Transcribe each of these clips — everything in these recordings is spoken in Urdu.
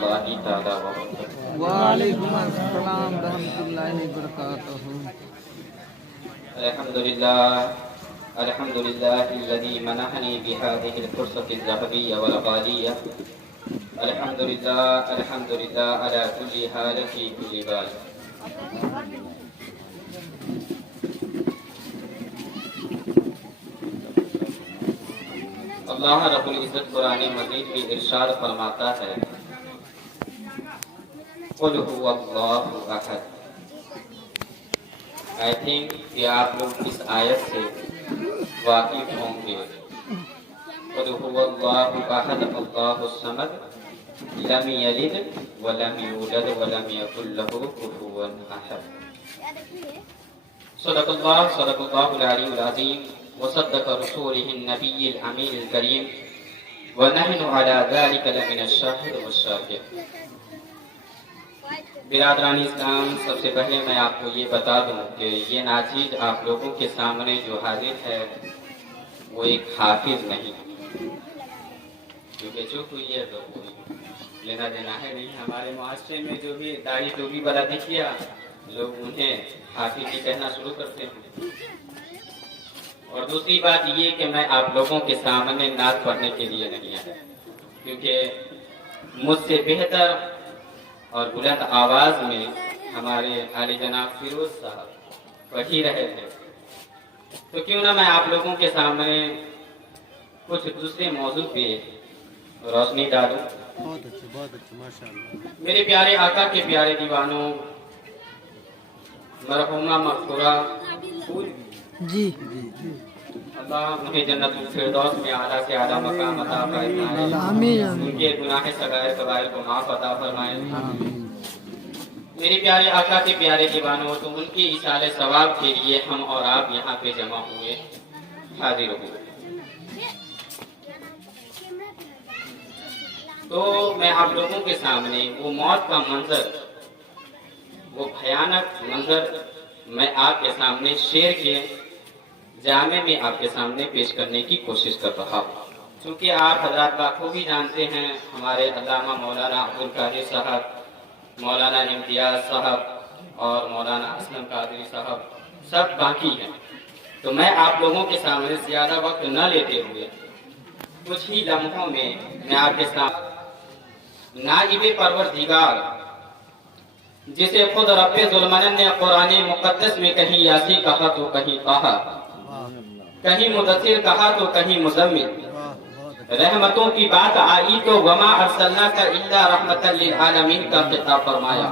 الله تعالى وبركاته. وعلیکم السلام ورحمۃ اللہ وبرکاتہ. الحمد لله الذي منحني بهذه الفرصة الذهبية والغالية. الحمد لله على كل حال في كل بال. اللہ رب العزت قرآن مجید میں ارشاد فرماتا ہے قل هو اللہ احد. I think کہ آپ لوگ اس آیت سے واقف ہوں گے. قل هو اللہ احد اللہ الصمد لم یلد ولم یولد ولم یکن له کفوا احد. صدق اللہ العلی العظیم وصدق رسوله النبی الامین الکریم ونحن على ذلك لمن الشاہد والشاکر. برادران اسلام، سب سے پہلے میں آپ کو یہ بتا دوں کہ یہ ناچیز آپ لوگوں کے سامنے جو حاضر ہے وہ ایک حافظ نہیں، کیونکہ جو کوئی ہے تو کوئی لینا دینا ہے نہیں. ہمارے معاشرے میں جو بھی داڑھی ٹوپی والا دکھ گیا لوگ انہیں حافظ ہی کہنا شروع کرتے ہیں. اور دوسری بات یہ کہ میں آپ لوگوں کے سامنے نعت پڑھنے کے لیے نہیں آیا، کیونکہ مجھ سے بہتر اور بلند آواز میں ہمارے عالی جناب فیروز صاحب پڑھ ہی رہے تھے، تو کیوں نہ میں آپ لوگوں کے سامنے کچھ دوسرے موضوع پہ روشنی ڈالوں. بہت اچھا ماشاء اللہ. میرے پیارے آقا کے پیارے دیوانوں، مرحومہ مغفورہ جی اللہ انہیں جنت الفردوس میں اعلیٰ سے اعلیٰ مقام عطا فرمائے. آمین. ان کے گناہ صغائر کبائر کو معاف عطا فرمائے. میرے پیارے آقا کے پیارے دیوانوں، تو ان کی ایصال ثواب کے لیے ہم اور آپ یہاں پہ جمع ہوئے حاضر ہوئے. تو میں آپ لوگوں کے سامنے وہ موت کا منظر، وہ بھیانک منظر میں آپ کے سامنے شعر کے جامع میں آپ کے سامنے پیش کرنے کی کوشش کر رہا ہوں. چونکہ آپ حضرات بخوبی جانتے ہیں ہمارے علامہ مولانا عبدالقادر صاحب، مولانا امتیاز صاحب اور مولانا اسلم قادری صاحب سب باقی ہیں. تو میں آپ لوگوں کے سامنے زیادہ وقت نہ لیتے ہوئے کچھ ہی لمحوں میں آپ کے سامنے نائب پروردگار، جسے خود رب ذوالمنن نے قرآن مقدس میں کہیں یاسی کہا تو کہیں کہا، کہیں مدثر کہا تو کہیں مزمل، رحمتوں کی بات آئی تو وما ارسلناک الا رحمتا للعالمین کا خطاب فرمایا.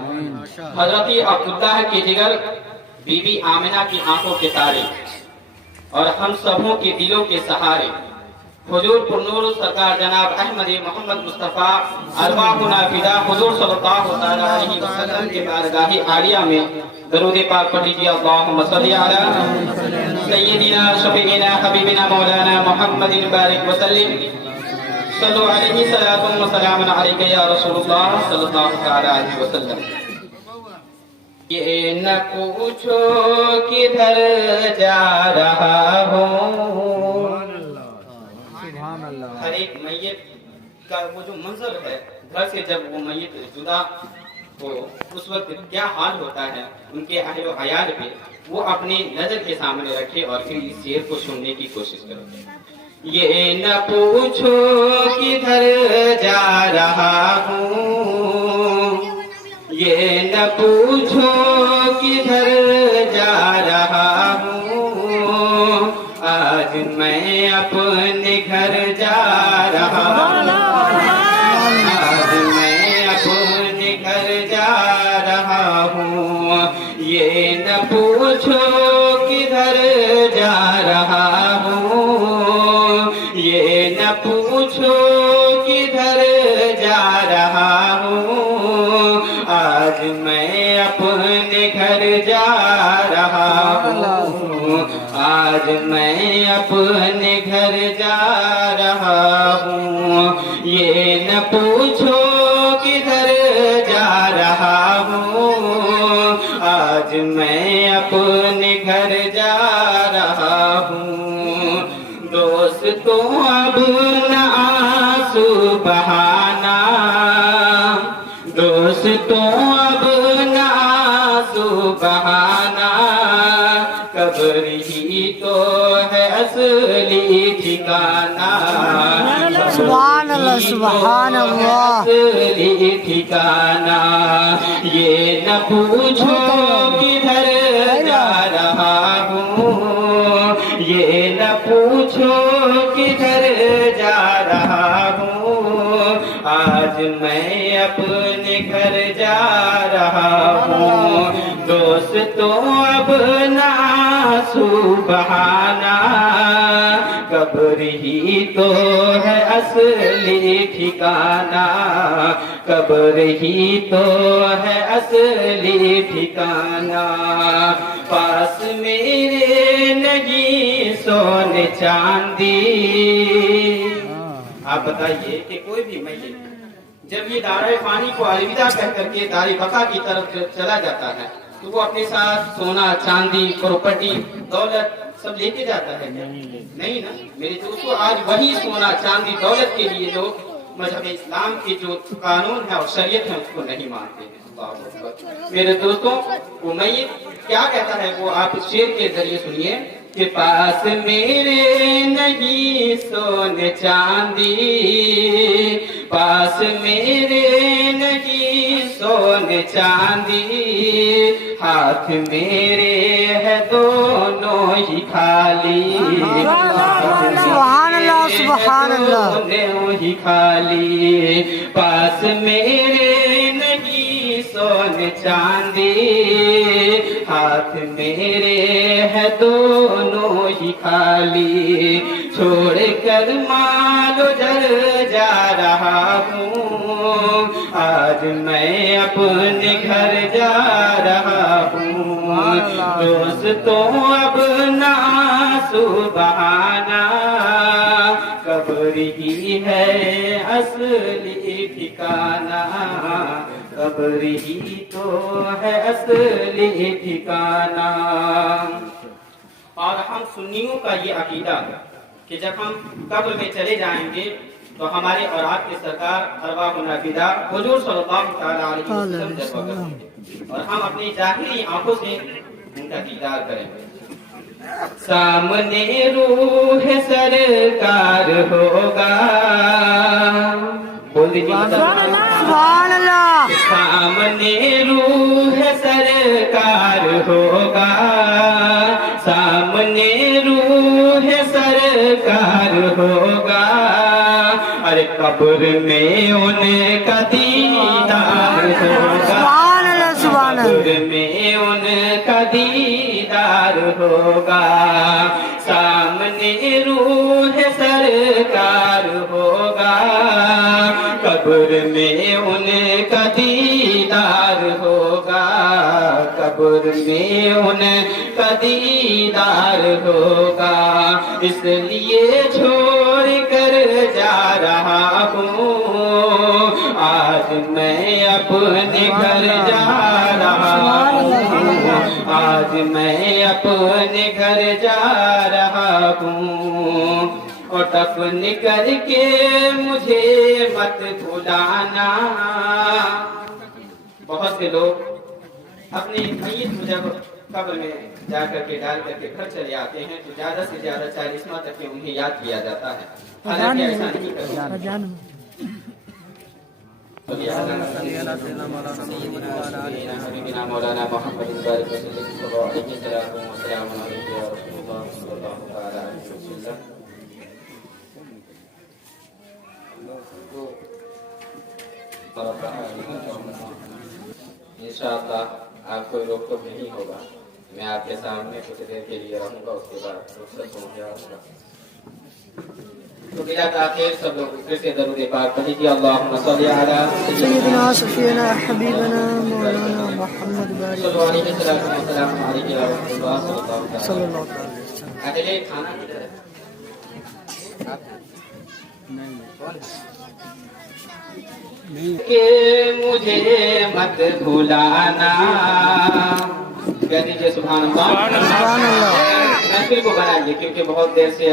حضرت عبداللہ کی جگر، بی بی آمنہ کی آنکھوں کے تارے اور ہم سبوں کے دلوں کے سہارے حضور پر نور سرکار جناب احمد محمد مصطفیٰ ارواحنا فدا حضور صلی اللہ علیہ وسلم کے بارگاہ عالیہ میں درود پاک پڑھ لیجیے. اللہم صلی علی سیدنا شفیعنا حبیبنا مولانا محمد بارک وسلم. صلو علیہ صلاۃ و سلام علیک یا رسول اللہ صلی اللہ علیہ وسلم. یہ نہ پوچھو کدھر جا رہا ہوں. ہر ایک میت کا وہ جو منظر ہے گھر سے جب وہ میت جدا ہو اس وقت کیا حال ہوتا ہے ان کے اہل و عیال پہ، وہ اپنی نظر کے سامنے رکھے اور پھر اس شعر کو سننے کی کوشش کرو. یہ نہ پوچھو کدھر جا رہا ہوں، یہ نہ پوچھو کدھر جا رہا ہوں، آج میں اپنے گھر جا رہا ہوں، آج میں اپنے گھر جا رہا ہوں. یہ نہ پوچھو کدھر جا رہا ہوں، یہ نہ پوچھو کدھر جا رہا ہوں، آج میں اپنے گھر جا رہا ہوں، آج میں اپنے گھر جا رہا ہوں. یہ نہ پوچھو کدھر جا رہا ہوں، آج میں اپنے گھر جا رہا ہوں. دوستوں اب نہ آنسو بہانا، بہانا قبر ہی تو ہے اصلی ٹھکانہ سبحان اللہ سبحان اللہ اصلی ٹھکانہ یہ نہ پوچھو کدھر جا رہا ہوں یہ نہ پوچھو کدھر جا رہا ہوں آج میں اپنے گھر جا رہا ہوں دوستوں اب نہ سبحانہ قبر ہی تو ہے اصلی ٹھکانہ قبر ہی تو ہے اصلی ٹھکانہ پاس میرے نہیں سونے چاندی آپ بتائیے کہ کوئی بھی میت جب یہ دارِ فانی کو الوداع کہہ کر کے دار بقا کی طرف چلا جاتا ہے تو وہ اپنے ساتھ سونا چاندی پراپرٹی دولت سب لے کے جاتا ہے نہیں نا میرے دوستو آج وہی سونا چاندی دولت کے لیے لوگ مذہب اسلام کے جو قانون ہے اور شریعت ہے اس کو نہیں مانتے ہیں میرے دوستوں وہ میت کیا کہتا ہے وہ آپ اس شعر کے ذریعے سنیے کہ پاس میرے نہیں سونے چاندی پاس میرے نہیں سونے چاندی ہاتھ میرے ہے دونوں ہی خالی سبحان اللہ سبحان اللہ دونوں ہی خالی پاس میرے نہیں سونے چاندی ہاتھ میرے ہے دونوں ہی خالی چھوڑ کر مال جل جا رہا ہوں آج میں اپنے گھر جا رہا ہوں دوستوں اب نہ سبحانہ قبر ہی ہے اصلی ٹھکانہ قبر ہی تو ہے اصلی ٹھکانہ اور ہم سنیوں کا یہ عقیدہ کہ جب ہم قبر میں چلے جائیں گے تو ہمارے اور آپ کے سرکار ارواح النافدہ حضور صلی اللہ تعالیٰ علیہ وسلم جلوہ کریں گے اور ہم اپنی ظاہری آنکھوں سے ان کا دیدار کریں گے سامنے روح سرکار ہوگا بول دیجیے سبحان اللہ سامنے روح سرکار ہوگا سامنے روح سرکار ہوگا ارے قبر میں ان کا دیدار ہوگا سبحان اللہ سبحان اللہ قبر میں ان کا دیدار ہوگا سامنے روح سرکار ہوگا قبر میں ان کا دیدار ہوگا قبر میں ان کا دیدار ہوگا اس لیے چھوڑ کر جا رہا ہوں آج میں اپنے گھر جا رہا ہوں آج میں اپنے گھر جا رہا ہوں اور دفن کر کے مجھے مت بھلانا بہت سے لوگ اپنی میت کو جب قبر میں جا کر کے ڈال کر کے گھر چلے آتے ہیں تو زیادہ سے زیادہ 40 ماہ تک انہیں یاد کیا جاتا ہے حالانکہ ایسا نہیں کرنا مولانا محمد بارک وسلم السلام علیکم یا رسول اللہ صلی اللہ تعالی علیہ وسلم انشاءاللہ آپ کوئی روک ٹوک نہیں ہوگا میں آپ کے سامنے کچھ دیر کے لیے رہوں گا اس کے بعد رخصت ہو جاؤں گا تو بلا تاخیر سب لوگ پھر سے درود پاک پڑھیے اللہم صلی علی سیدنا شفیعنا حبیبنا مولانا محمد بارک صلی اللہ علیہ وسلم السلام علیکم یا رسول اللہ صلی اللہ علیہ وسلم اگلے کھانا کدھر ہے کہ مجھے مت بھلانا کہہ دیجیے سبحان اللہ سبحان اللہ محفل کو بنائیے کیونکہ بہت دیر سے